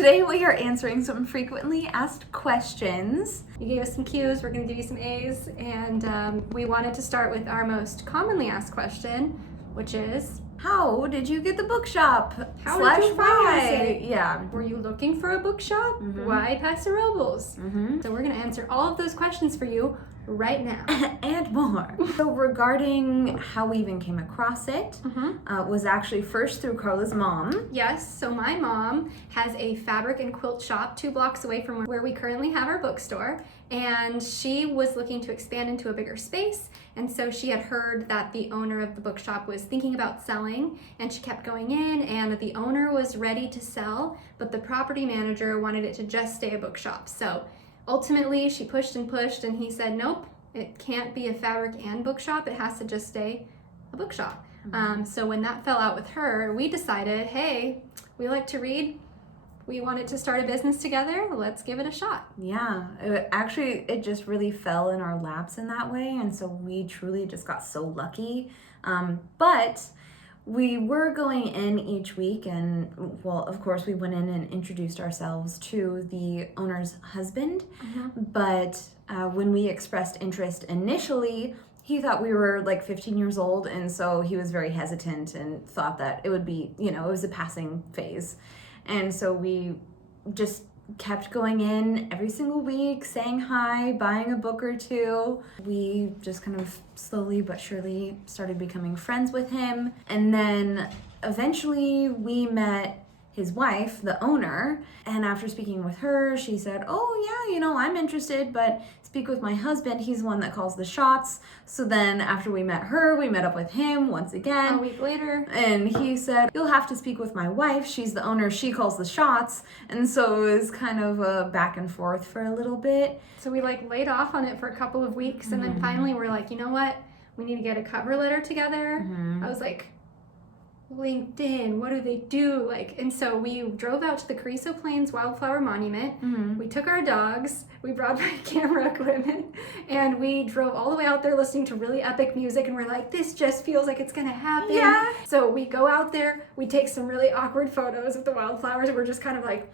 Today we are answering some frequently asked questions. You gave us some cues, we're going to give you some A's, and we wanted to start with our most commonly asked question, which is, How did you get the bookshop? How Slash did you finance why? it? Yeah. Were you looking for a bookshop? Mhm. Why Paso Robles? Mm-hmm. So we're going to answer all of those questions for you right now. And more. So regarding how we even came across it, was actually first through Carla's mom. Yes, so my mom has a fabric and quilt shop 2 blocks away from where we currently have our bookstore, and she was looking to expand into a bigger space, and so she had heard that the owner of the bookshop was thinking about selling, and she kept going in, and the owner was ready to sell, but the property manager wanted it to just stay a bookshop. So ultimately she pushed, and he said, nope, it can't be a fabric and bookshop, it has to just stay a bookshop. So when that fell out with her, we decided, hey, we like to read, we wanted to start a business together, let's give it a shot. Yeah, it just really fell in our laps in that way, and so we truly just got so lucky. But we were going in each week, and well, of course, we went in and introduced ourselves to the owner's husband. But when we expressed interest initially, he thought we were like 15 years old, and so he was very hesitant and thought that it would be, it was a passing phase. And so we just kept going in every single week, saying hi, buying a book or two. We just kind of slowly but surely started becoming friends with him. And then eventually we met his wife, the owner, and after speaking with her, she said, oh yeah, I'm interested, but speak with my husband, he's the one that calls the shots. So then after we met her, we met up with him once again. A week later. And he said, you'll have to speak with my wife, she's the owner, she calls the shots. And so it was kind of a back and forth for a little bit. So we laid off on it for a couple of weeks, and then finally we're like, you know what, we need to get a cover letter together. I was like, LinkedIn, what do they do? And so we drove out to the Carrizo Plains Wildflower Monument. We took our dogs, we brought my camera equipment, and we drove all the way out there listening to really epic music, and we're like, this just feels like it's gonna happen. Yeah. So we go out there, we take some really awkward photos of the wildflowers, and we're just kind of like,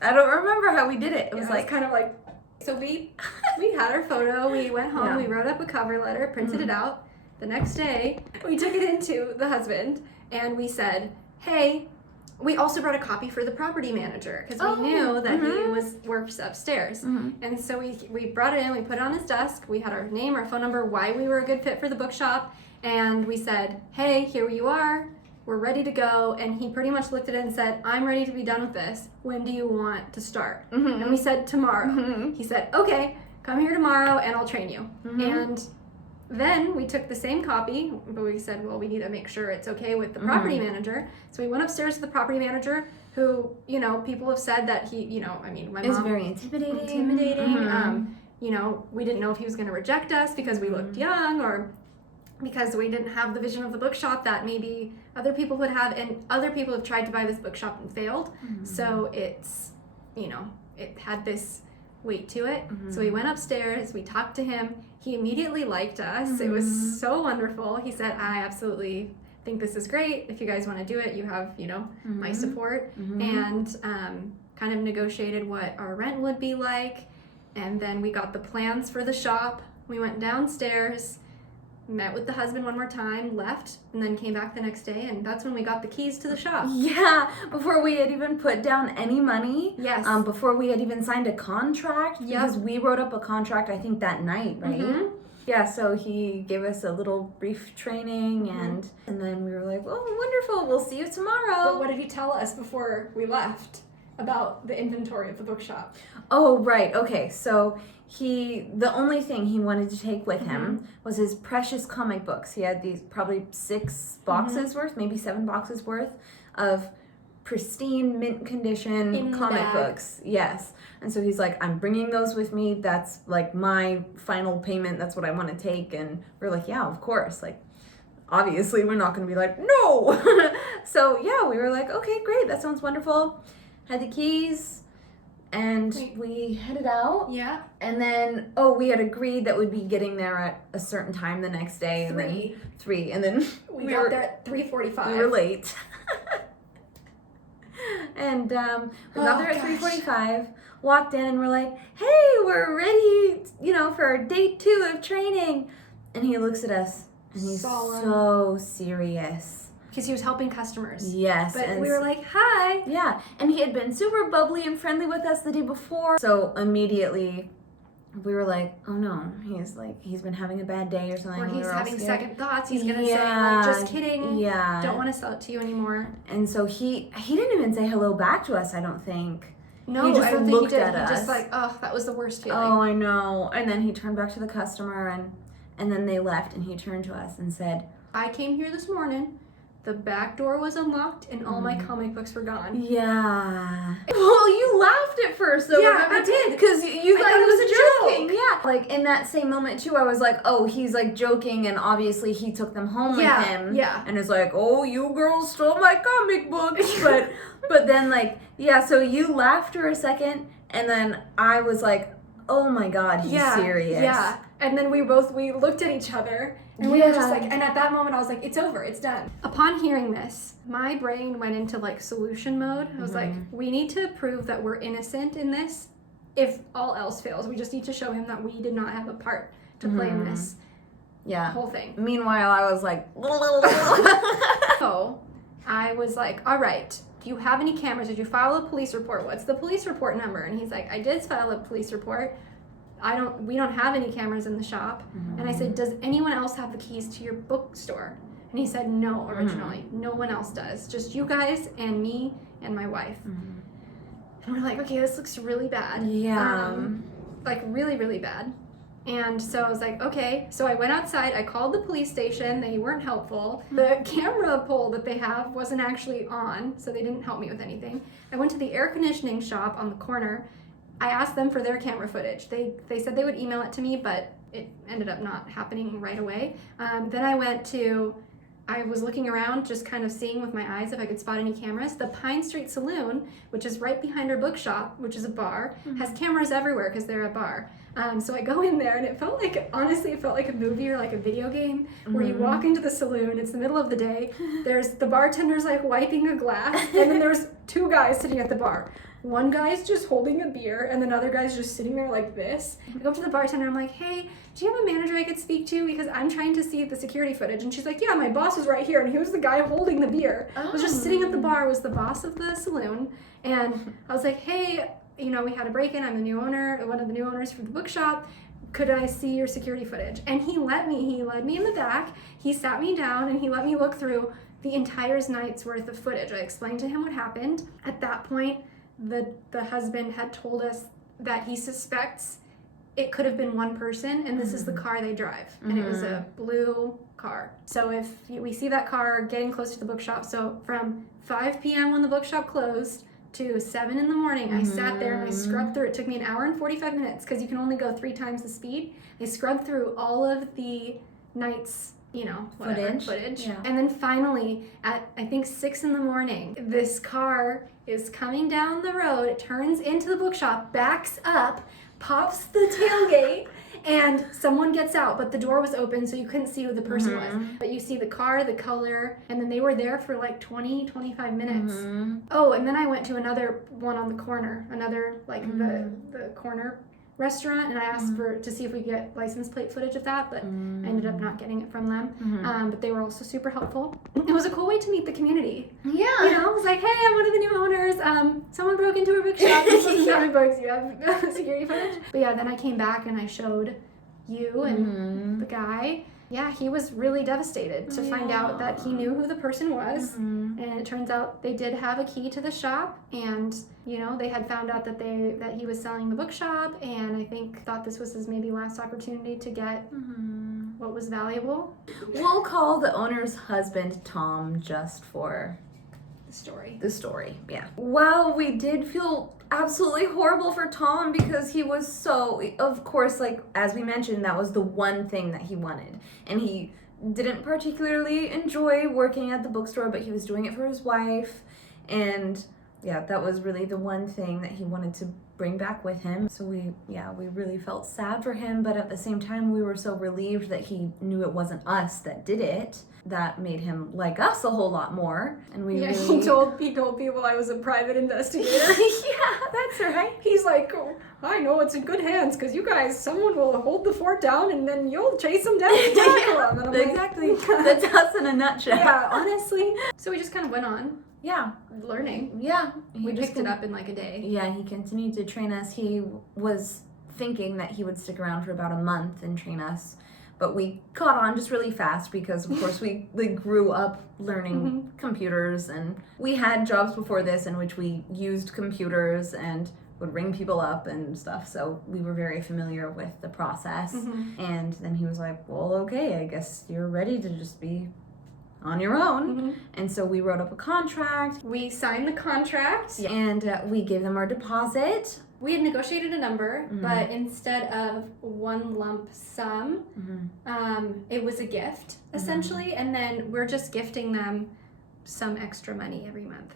I don't remember how we did it. It was kind of like, so we had our photo, we went home, we wrote up a cover letter, printed it out. The next day, we took it into the husband, and we said, hey, we also brought a copy for the property manager, because we knew that he works upstairs. And so we brought it in, we put it on his desk, we had our name, our phone number, why we were a good fit for the bookshop, and we said, hey, here you are, we're ready to go. And he pretty much looked at it and said, I'm ready to be done with this. When do you want to start? And we said, tomorrow. He said, okay, come here tomorrow and I'll train you. And then we took the same copy, but we said, well, we need to make sure it's okay with the property manager. So we went upstairs to the property manager, who, people have said that he, my Is mom very intimidating. We didn't know if he was going to reject us because we looked young, or because we didn't have the vision of the bookshop that maybe other people would have, and other people have tried to buy this bookshop and failed. So it's, it had this weight to it. So we went upstairs, we talked to him, he immediately liked us. It was so wonderful. He said, I absolutely think this is great. If you guys want to do it, you have, my support. And kind of negotiated what our rent would be like. And then we got the plans for the shop. We went downstairs, met with the husband one more time, left, and then came back the next day, and that's when we got the keys to the shop. Yeah, before we had even put down any money. Yes. Before we had even signed a contract. Because we wrote up a contract, I think, that night, right? Yeah, so he gave us a little brief training, and then we were like, oh, wonderful, we'll see you tomorrow. But what did he tell us before we left about the inventory of the bookshop? Oh, right, okay, so the only thing he wanted to take with him was his precious comic books. He had these probably 6 boxes worth, maybe 7 boxes worth of pristine, mint condition comic books. Yes. And so he's like, I'm bringing those with me. That's like my final payment. That's what I want to take. And we're like, yeah, of course. Obviously, we're not going to be like, no. So yeah, we were like, okay, great. That sounds wonderful. Had the keys. And we headed out. Yeah. And then, we had agreed that we'd be getting there at a certain time the next day. And then 3. And then we got there at 3:45. We were late. And we got there at 3:45, walked in, and we're like, hey, we're ready, for our day 2 of training. And he looks at us, and he's so serious. Because he was helping customers. Yes. But we were like, hi. Yeah, and he had been super bubbly and friendly with us the day before. So immediately we were like, oh no, he's been having a bad day or something. Or he's having scared. second thoughts. He's going to say, like, just kidding. Yeah. Don't want to sell it to you anymore. And so he didn't even say hello back to us, I don't think. No, he just I don't looked think he did. at us. He just like, oh, that was the worst feeling. Oh, I know. And then he turned back to the customer, and then they left, and he turned to us and said, I came here this morning. The back door was unlocked and all my comic books were gone. Yeah. Well, you laughed at first, though. Yeah, I did. Because you thought it he was was a joking. Yeah. Like, in that same moment, too, I was like, oh, he's, like, joking, and obviously he took them home with him. Yeah. And it's like, oh, you girls stole my comic books. But then, like, yeah, so you laughed for a second, and then I was like, oh, my God, he's serious. Yeah. And then we looked at each other, and we were just like, and at that moment I was like, it's over, it's done. Upon hearing this, my brain went into like solution mode. I was like, we need to prove that we're innocent in this. If all else fails, we just need to show him that we did not have a part to play in this whole thing. Meanwhile, I was like, So I was like, all right, do you have any cameras? Did you file a police report? What's the police report number? And he's like, I did file a police report. We don't have any cameras in the shop. And I said, does anyone else have the keys to your bookstore? And he said, no, originally. No one else does. Just you guys and me and my wife. And we're like, okay, this looks really bad. Yeah. Like really, really bad. And so I was like, okay. So I went outside. I called the police station. They weren't helpful. The camera pole that they have wasn't actually on, so they didn't help me with anything. I went to the air conditioning shop on the corner. I asked them for their camera footage. They said they would email it to me, but it ended up not happening right away. Then I was looking around, just kind of seeing with my eyes if I could spot any cameras. The Pine Street Saloon, which is right behind our bookshop, which is a bar, has cameras everywhere because they're a bar. So I go in there, and it felt like a movie or like a video game where you walk into the saloon, it's the middle of the day, there's the bartender's like wiping a glass, and then there's 2 guys sitting at the bar. One guy's just holding a beer, and another guy's just sitting there like this. I go up to the bartender, I'm like, hey, do you have a manager I could speak to? Because I'm trying to see the security footage. And she's like, yeah, my boss is right here. And he was the guy holding the beer. Was just sitting at the bar, was the boss of the saloon. And I was like, hey, we had a break-in. I'm the new owner, one of the new owners for the bookshop. Could I see your security footage? And he led me in the back. He sat me down, and he let me look through the entire night's worth of footage. I explained to him what happened. At that point, the husband had told us that he suspects it could have been one person, and this is the car they drive, and it was a blue car. So if we see that car getting close to the bookshop, so from 5 p.m. when the bookshop closed to 7 in the morning, I sat there and I scrubbed through. It took me an hour and 45 minutes because you can only go 3 times the speed. I scrubbed through all of the night's footage. Yeah. And then finally, at I think 6 in the morning, this car is coming down the road, it turns into the bookshop, backs up, pops the tailgate, and someone gets out, but the door was open, so you couldn't see who the person was. But you see the car, the color, and then they were there for like 20, 25 minutes. Oh, and then I went to another one on the corner, the corner restaurant, and I asked to see if we could get license plate footage of that, but I ended up not getting it from them. But they were also super helpful. It was a cool way to meet the community. Yeah. It was like, hey, I'm one of the new owners. Someone broke into our bookshop. This is comic books. You have security footage. But yeah, then I came back and I showed you and the guy. Yeah, he was really devastated to find out that he knew who the person was. And it turns out they did have a key to the shop, and they had found out that he was selling the bookshop, and I think thought this was his maybe last opportunity to get what was valuable. We'll call the owner's husband Tom just for the story. Yeah. Wow, we did feel absolutely horrible for Tom because he was so, of course, like as we mentioned, that was the one thing that he wanted, and he didn't particularly enjoy working at the bookstore, but he was doing it for his wife, and yeah, that was really the one thing that he wanted to bring back with him. So we really felt sad for him, but at the same time we were so relieved that he knew it wasn't us that did it. that made him like us a whole lot more. And we really... he told people I was a private investigator. Yeah, that's right. He's like, oh, I know it's in good hands because you guys, someone will hold the fort down and then you'll chase them down and tackle them. And I'm exactly. That's us in a nutshell. Yeah, honestly. So we just kind of went on. Yeah. Learning. Yeah. We picked it up in like a day. Yeah, he continued to train us. He was thinking that he would stick around for about a month and train us. But we caught on just really fast because, of course, we grew up learning computers. And we had jobs before this in which we used computers and would ring people up and stuff. So we were very familiar with the process. And then he was like, well, okay, I guess you're ready to just be on your own. And so we wrote up a contract. We signed the contract. And we gave them our deposit. We had negotiated a number, but instead of one lump sum, it was a gift, essentially. And then we're just gifting them some extra money every month,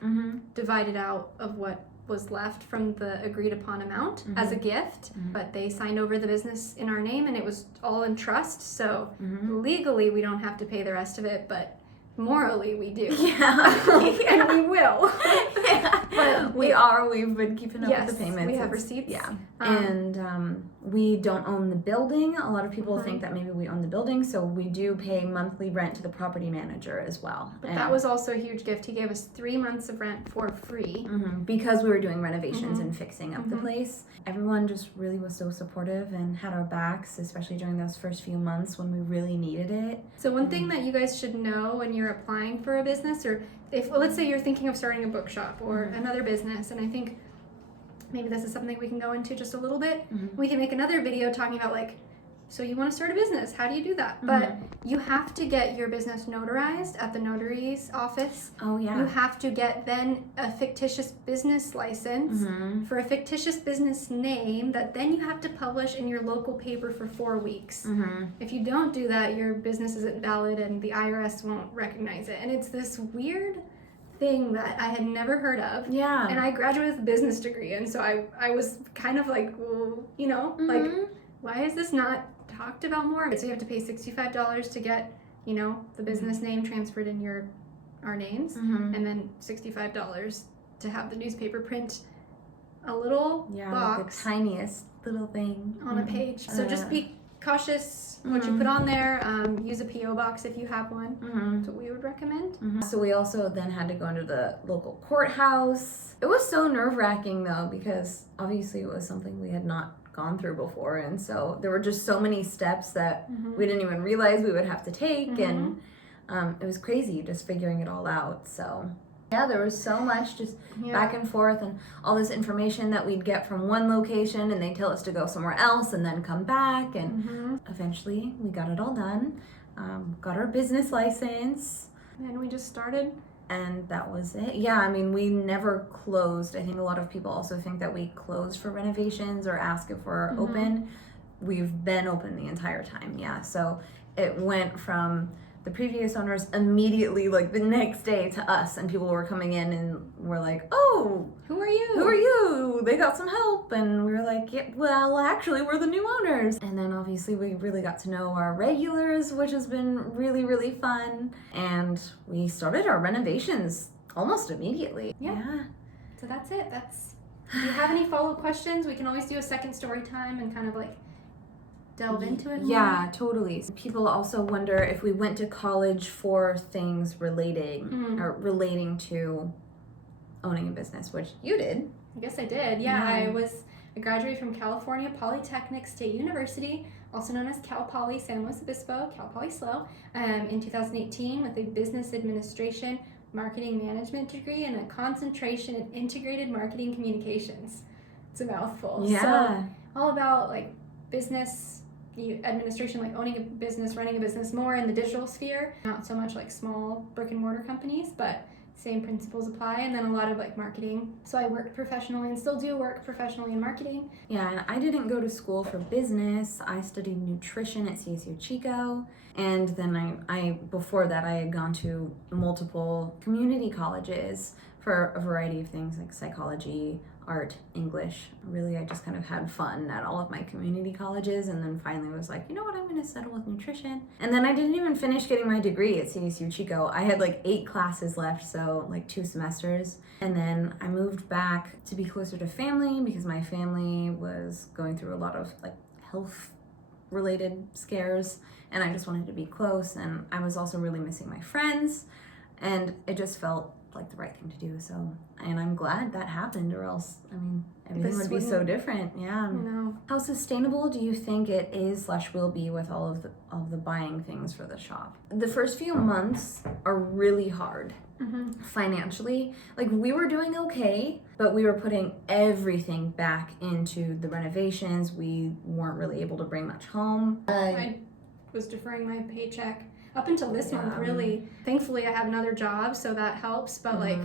divided out of what was left from the agreed upon amount as a gift. But they signed over the business in our name, and it was all in trust. So legally, we don't have to pay the rest of it, but morally we do. And we will. But we've been keeping up with the payments. We have receipts. And we don't own the building. A lot of people think that maybe we own the building, so we do pay monthly rent to the property manager as well. But that was also a huge gift. He gave us 3 months of rent for free. Because we were doing renovations and fixing up the place. Everyone just really was so supportive and had our backs, especially during those first few months when we really needed it. So one thing that you guys should know when you're applying for a business, or if, let's say you're thinking of starting a bookshop or another business, and I think maybe this is something we can go into just a little bit. We can make another video talking about like, so you want to start a business, how do you do that? But you have to get your business notarized at the notary's office. You have to get then a fictitious business license for a fictitious business name that then you have to publish in your local paper for 4 weeks. If you don't do that, your business isn't valid and the IRS won't recognize it. And it's this weird thing that I had never heard of. And I graduated with a business degree, and so I was kind of like, well, you know, like, why is this not talked about more? So you have to pay $65 to get, you know, the business name transferred in our names, and then $65 to have the newspaper print a little box, like the tiniest little thing on a page. So just be cautious what you put on there. Use a PO box if you have one. That's what we would recommend. So we also then had to go into the local courthouse. It was so nerve-wracking though, because obviously it was something we had not gone through before, and so there were just so many steps that we didn't even realize we would have to take, and it was crazy just figuring it all out. So there was so much just back and forth, and all this information that we'd get from one location and they'd tell us to go somewhere else and then come back, and eventually we got it all done, got our business license, and we just started. And that was it. Yeah, I mean, we never closed. I think a lot of people also think that we closed for renovations or ask if we're open. We've been open the entire time, so it went from the previous owners immediately, like the next day, to us, and people were coming in and were like, oh, who are you? Who are you? They got some help. And we were like, yeah, well, actually, we're the new owners. And then obviously we really got to know our regulars, which has been really, really fun. And we started our renovations almost immediately. So that's it. If you have any follow-up questions, we can always do a second story time and kind of like delve into it more. Yeah, totally. People also wonder if we went to college for things relating to owning a business, which you did. I guess I did. I graduated from California Polytechnic State University, also known as Cal Poly San Luis Obispo, Cal Poly SLO, in 2018 with a business administration marketing management degree and a concentration in integrated marketing communications. It's a mouthful. So all about like business administration, like owning a business, running a business, more in the digital sphere, not so much like small brick and mortar companies, but same principles apply. And then a lot of like marketing. So I worked professionally and still do work professionally in marketing. And I didn't go to school for business. I studied nutrition at CSU Chico. And then I before that I had gone to multiple community colleges for a variety of things like psychology, art, English. Really, I just kind of had fun at all of my community colleges, and then finally was like, you know what, I'm going to settle with nutrition. And then I didn't even finish getting my degree at CSU Chico. I had like 8 classes left, so like 2 semesters. And then I moved back to be closer to family because my family was going through a lot of like health related scares, and I just wanted to be close, and I was also really missing my friends, and it just felt like the right thing to do. So, and I'm glad that happened, or else, I mean, everything would be so different. Yeah. No. How sustainable do you think it is / will be with all of the buying things for the shop? The first few months are really hard. Financially. Like, we were doing okay, but we were putting everything back into the renovations. We weren't really able to bring much home. I was deferring my paycheck up until this month, really. Thankfully, I have another job, so that helps, but like,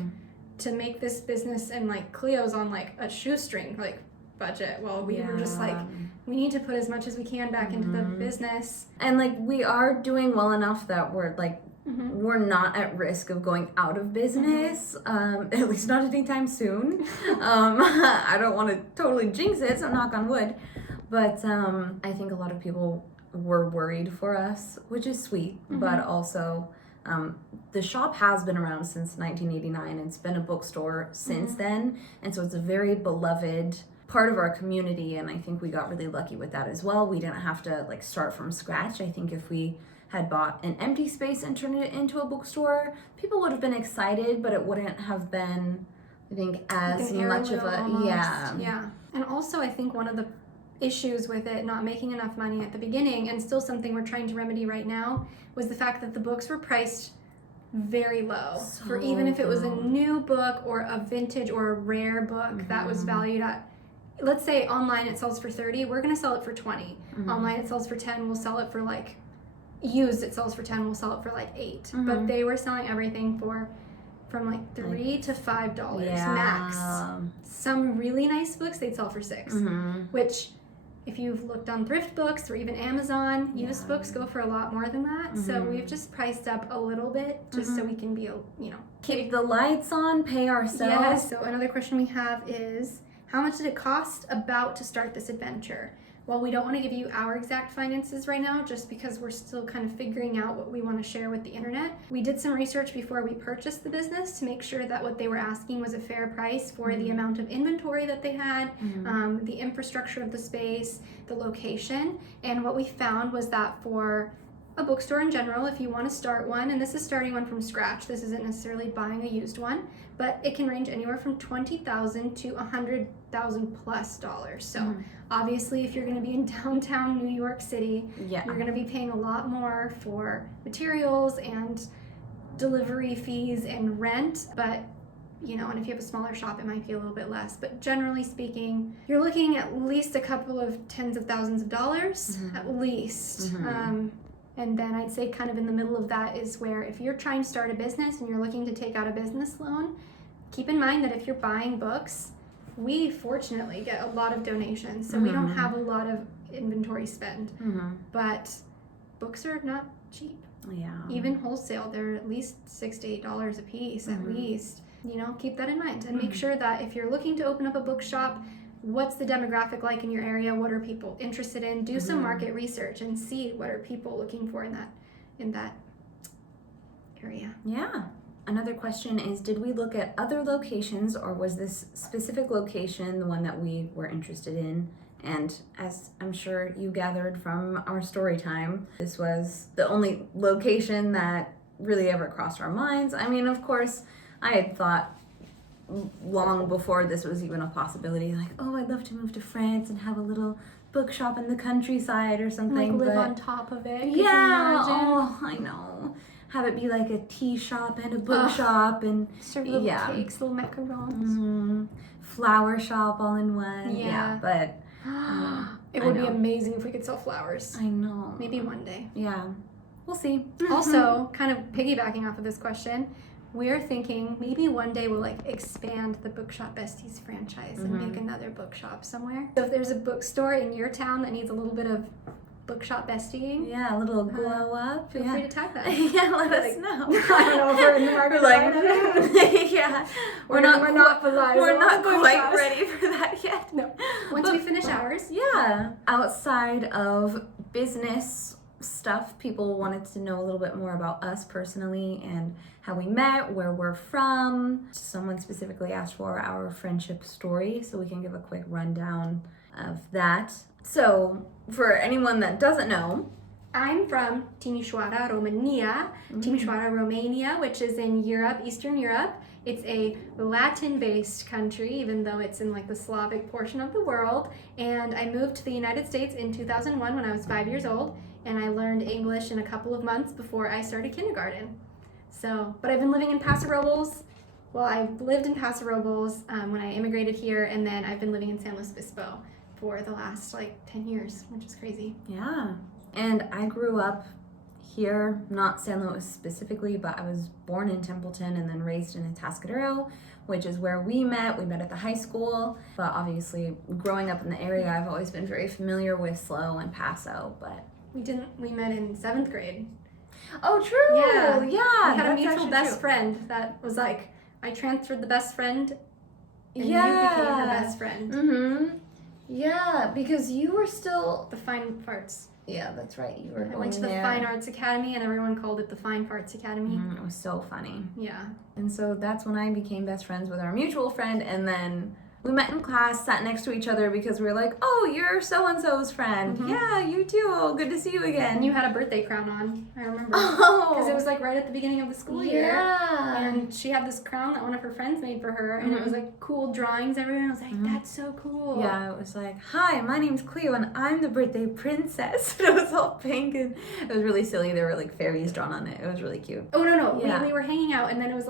to make this business, and like Cleo's on like a shoestring like budget, well, we were just like, we need to put as much as we can back into the business. And like, we are doing well enough that we're like, we're not at risk of going out of business, at least not anytime soon. I don't want to totally jinx it, so knock on wood. But I think a lot of people were worried for us, which is sweet, but also the shop has been around since 1989. It's been a bookstore since then, and so it's a very beloved part of our community, and I think we got really lucky with that as well. We didn't have to like start from scratch. I think if we had bought an empty space and turned it into a bookstore, people would have been excited, but it wouldn't have been, I think, as much of a almost. Yeah. And also, I think one of the issues with it not making enough money at the beginning, and still something we're trying to remedy right now, was the fact that the books were priced very low. So for even if it was a new book or a vintage or a rare book that was valued at, let's say online it sells for 30, we're going to sell it for 20. Online it sells for 10, we'll sell it for like, used it sells for 10, we'll sell it for like 8. But they were selling everything from like $3 to $5 max. Some really nice books they'd sell for 6, which if you've looked on thrift books or even Amazon, used books go for a lot more than that. So we've just priced up a little bit just so we can be, keep the lights on, pay ourselves. Yes. So another question we have is, how much did it cost about to start this adventure? Well, we don't want to give you our exact finances right now just because we're still kind of figuring out what we want to share with the internet. We did some research before we purchased the business to make sure that what they were asking was a fair price for the amount of inventory that they had, the infrastructure of the space, the location. And what we found was that for a bookstore in general, if you want to start one, and this is starting one from scratch, this isn't necessarily buying a used one, but it can range anywhere from $20,000 to $100,000 plus dollars. So obviously, if you're going to be in downtown New York City, you're going to be paying a lot more for materials and delivery fees and rent, but and if you have a smaller shop, it might be a little bit less. But generally speaking, you're looking at least a couple of tens of thousands of dollars, at least. And then I'd say kind of in the middle of that is where if you're trying to start a business and you're looking to take out a business loan, keep in mind that if you're buying books, we fortunately get a lot of donations. So we don't have a lot of inventory spend. But books are not cheap. Yeah. Even wholesale, they're at least $6 to $8 a piece, at least. Keep that in mind and make sure that if you're looking to open up a bookshop, what's the demographic like in your area? What are people interested in? Do some market research and see what are people looking for in that area. Yeah. Another question is, did we look at other locations, or was this specific location the one that we were interested in? And as I'm sure you gathered from our story time, this was the only location that really ever crossed our minds. I mean, of course, I had thought long before this was even a possibility, like, oh, I'd love to move to France and have a little bookshop in the countryside or something. Like live on top of it. Yeah, oh, I know. Have it be like a tea shop and a bookshop and serve little cakes, little macarons. Flower shop all in one. Yeah, but it would be amazing if we could sell flowers. I know. Maybe one day. Yeah, we'll see. Also, kind of piggybacking off of this question, we're thinking maybe one day we'll expand the Bookshop Besties franchise and make another bookshop somewhere. So if there's a bookstore in your town that needs a little bit of Bookshop Bestie. Yeah, a little glow up. Feel free to tag that. Yeah, let us know. I don't know if we're in the market. Yeah, we're not quite ready for that yet. No. Once we finish ours. Yeah. Outside of business stuff, people wanted to know a little bit more about us personally and how we met, where we're from. Someone specifically asked for our friendship story, so we can give a quick rundown of that. So, for anyone that doesn't know, I'm from Timișoara, Romania. Timișoara, Romania, which is in Europe, Eastern Europe. It's a Latin-based country, even though it's in like the Slavic portion of the world. And I moved to the United States in 2001 when I was 5 years old, and I learned English in a couple of months before I started kindergarten. So, but I've been living in Paso Robles. Well, I lived in Paso Robles when I immigrated here, and then I've been living in San Luis Obispo for the last 10 years, which is crazy. Yeah. And I grew up here, not San Luis specifically, but I was born in Templeton and then raised in Atascadero, which is where we met. We met at the high school, but obviously growing up in the area, I've always been very familiar with SLO and Paso, but... We met in 7th grade. Oh, true! Yeah. We had a mutual best friend that was like, I transferred the best friend, and you became her best friend. Mm-hmm. Yeah, because you were still... The Fine Arts. Yeah, that's right. You were I went to the Fine Arts Academy, and everyone called it the Fine Arts Academy. It was so funny. Yeah. And so that's when I became best friends with our mutual friend, and then we met in class, sat next to each other because we were like, oh, you're so-and-so's friend. Mm-hmm. Yeah, you too. Oh, good to see you again. And you had a birthday crown on, I remember. Oh. Because it was right at the beginning of the school year. Yeah. And she had this crown that one of her friends made for her, and it was cool drawings everywhere. And I was like, that's so cool. Yeah, it was like, hi, my name's Cleo, and I'm the birthday princess. And it was all pink, and it was really silly. There were fairies drawn on it. It was really cute. Oh, no. Yeah. We were hanging out, and then it was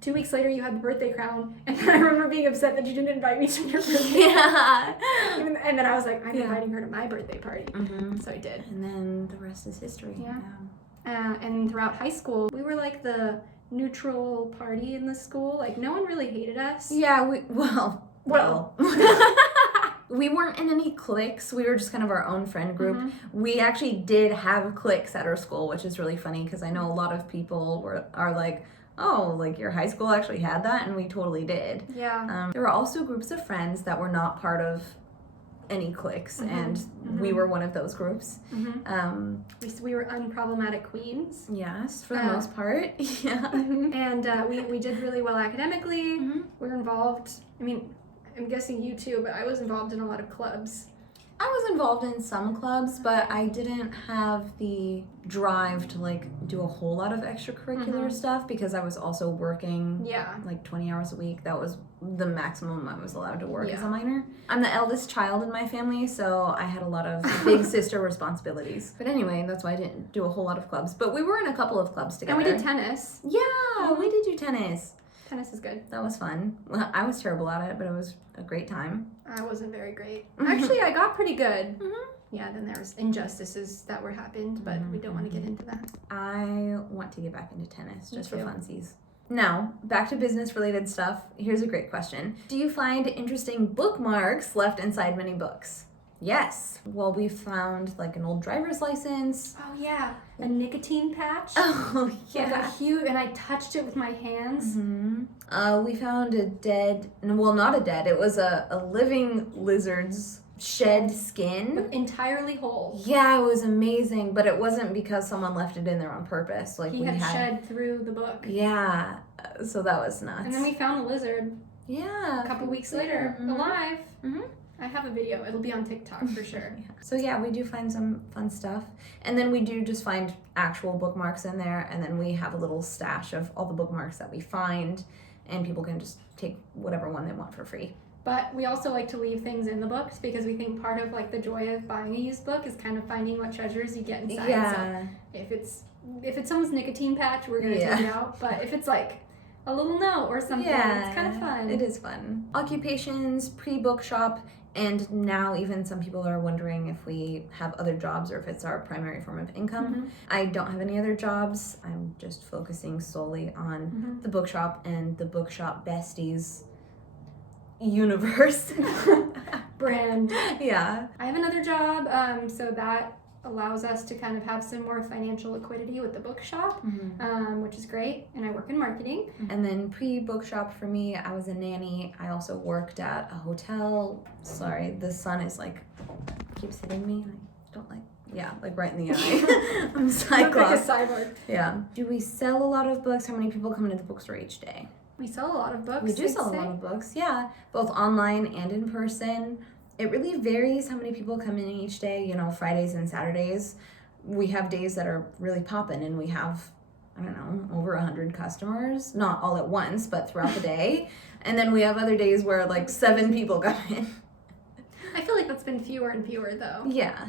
2 weeks later, you had the birthday crown, and then I remember being upset that you didn't invite me to your birthday. Yeah. And then I was like, I'm inviting her to my birthday party. Mm-hmm. So I did. And then the rest is history. Yeah. And throughout high school, we were the neutral party in the school. No one really hated us. Yeah, well. We weren't in any cliques. We were just kind of our own friend group. Mm-hmm. We actually did have cliques at our school, which is really funny because I know a lot of people are like, oh, your high school actually had that? And we totally did. Yeah. There were also groups of friends that were not part of any cliques, and we were one of those groups. We were unproblematic queens. Yes, for the most part. Yeah. And we did really well academically. We were involved, I'm guessing you too, but I was involved in a lot of clubs. I was involved in some clubs, but I didn't have the drive to do a whole lot of extracurricular stuff because I was also working 20 hours a week. That was the maximum I was allowed to work as a minor. I'm the eldest child in my family, so I had a lot of big sister responsibilities. But anyway, that's why I didn't do a whole lot of clubs. But we were in a couple of clubs together. And we did tennis. Yeah, we did do tennis. Tennis is good. That was fun. Well, I was terrible at it, but it was a great time. I wasn't very great. Actually, I got pretty good. Yeah, then there was injustices that happened, but we don't want to get into that. I want to get back into tennis just for funsies. Now, back to business-related stuff. Here's a great question. Do you find interesting bookmarks left inside many books? Yes. Well, we found an old driver's license. Oh, yeah. A nicotine patch. Oh, yeah. Huge, and I touched it with my hands. We found not a dead, it was a living lizard's shed skin. Entirely whole. Yeah, it was amazing, but it wasn't because someone left it in there on purpose. He had shed through the book. Yeah, so that was nuts. And then we found the lizard. Yeah. A couple weeks later, alive. I have a video. It'll be on TikTok for sure. So yeah, we do find some fun stuff. And then we do just find actual bookmarks in there, and then we have a little stash of all the bookmarks that we find, and people can just take whatever one they want for free. But we also like to leave things in the books because we think part of the joy of buying a used book is kind of finding what treasures you get inside. Yeah. So if it's someone's nicotine patch, we're gonna take it out. But if it's a little note or something, it's kind of fun. It is fun. Occupations, pre-bookshop, and now even some people are wondering if we have other jobs or if it's our primary form of income. I don't have any other jobs. I'm just focusing solely on the bookshop and the Bookshop Besties universe. Brand. Yeah. I have another job, so that allows us to kind of have some more financial liquidity with the bookshop, Mm-hmm. which is great. And I work in marketing. And then pre-bookshop for me, I was a nanny. I also worked at a hotel. Sorry, the sun is like keeps hitting me. I don't like. Yeah, like right in the eye. I'm You look like a cyclops. cyborg. Yeah. Do we sell a lot of books? How many people come into the bookstore each day? We sell a lot of books. We do I'd sell a say. lot of books, yeah, both online and in person. It really varies how many people come in each day. You know, Fridays and Saturdays, we have days that are really popping, and we have, I don't know, over 100 customers, not all at once, but throughout the day. And then we have other days where like 7 people come in. I feel like that's been fewer and fewer though. Yeah,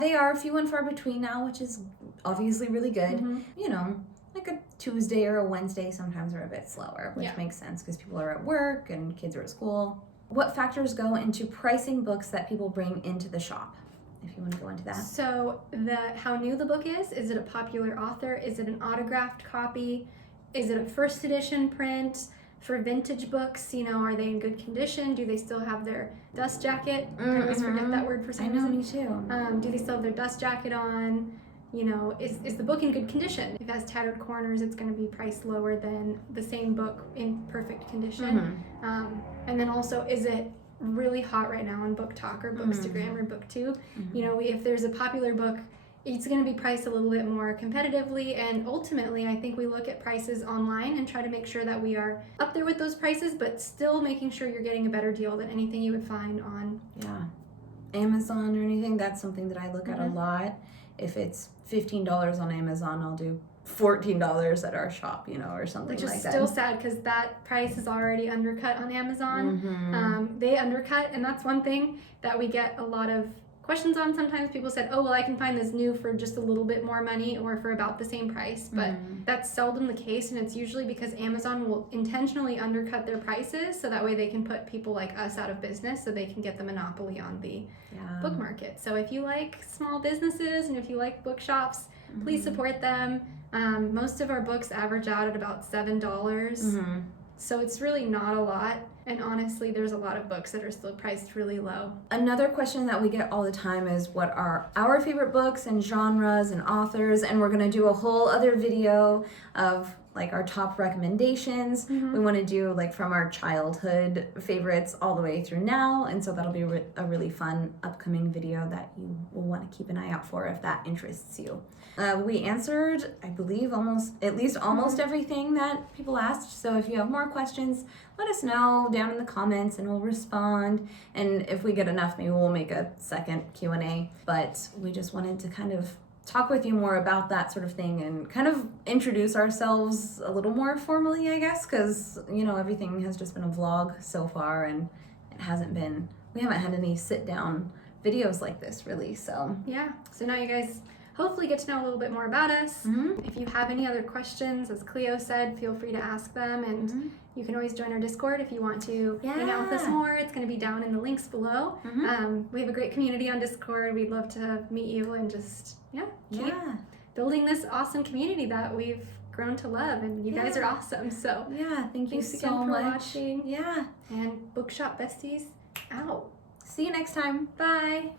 they are few and far between now, which is obviously really good. Mhm. You know, like a Tuesday or a Wednesday sometimes are a bit slower, which Yeah. makes sense because people are at work and kids are at school. What factors go into pricing books that people bring into the shop? If you want to go into that. So how new the book is it a popular author? Is it an autographed copy? Is it a first edition print? For vintage books, you know, are they in good condition? Do they still have their dust jacket? I always forget that word for some I know, reason. me too. Do they still have their dust jacket on? You know, is the book in good condition? If it has tattered corners, it's going to be priced lower than the same book in perfect condition. And then also, is it really hot right now on Book Talk or Bookstagram or BookTube? You know, if there's a popular book, it's going to be priced a little bit more competitively, and ultimately I think we look at prices online and try to make sure that we are up there with those prices, but still making sure you're getting a better deal than anything you would find on Amazon or anything. That's something that I look at a lot. If it's $15 on Amazon, I'll do $14 at our shop, you know, or something which is like that. still sad because that price is already undercut on Amazon. They undercut, and that's one thing that we get a lot of questions on. Sometimes people said, oh, well, I can find this new for just a little bit more money or for about the same price, but that's seldom the case, and it's usually because Amazon will intentionally undercut their prices so that way they can put people like us out of business, so they can get the monopoly on the book market. So if you like small businesses and if you like bookshops, please support them. Most of our books average out at about $7, so it's really not a lot. And honestly, there's a lot of books that are still priced really low. Another question that we get all the time is what are our favorite books and genres and authors, and we're going to do a whole other video of like our top recommendations. We want to do like from our childhood favorites all the way through now, and so that'll be a really fun upcoming video that you will want to keep an eye out for if that interests you. We answered, I believe, almost everything that people asked. So if you have more questions, let us know down in the comments and we'll respond. And if we get enough, maybe we'll make a second Q&A. But we just wanted to kind of talk with you more about that sort of thing and kind of introduce ourselves a little more formally, I guess, because, you know, everything has just been a vlog so far, and we haven't had any sit-down videos like this, really, so. Yeah, so now you guys hopefully get to know a little bit more about us. If you have any other questions, as Cleo said, feel free to ask them, and you can always join our Discord if you want to hang out with us more. It's going to be down in the links below. We have a great community on Discord. We'd love to meet you and just keep building this awesome community that we've grown to love, and you guys are awesome. So thank you thanks so again for much. watching. And Bookshop Besties out. See you next time. Bye.